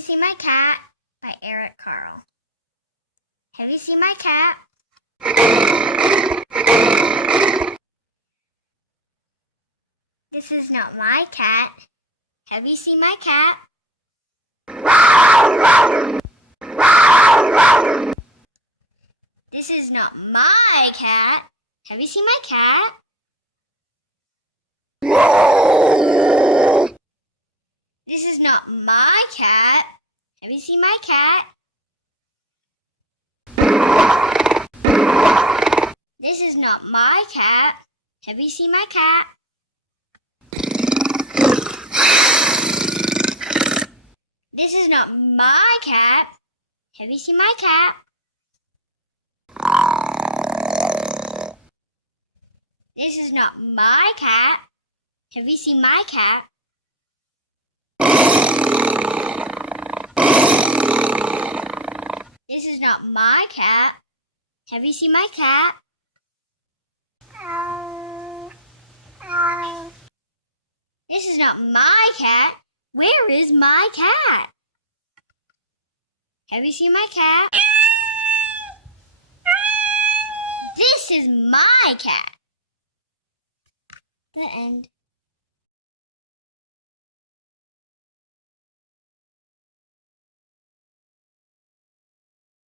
You Seen My Cat by Eric Carle. Have you seen my cat? This is not my cat. Have you seen my cat? This is not my cat. Have you seen my cat? This is not my cat. Have you seen my cat? This is not my cat. Have you seen my cat? This is not my cat. Have you seen my cat? This is not my cat. Have you seen my cat? This is not my cat. Have you seen my cat? This is not my cat. Where is my cat? Have you seen my cat? This is my cat. The end.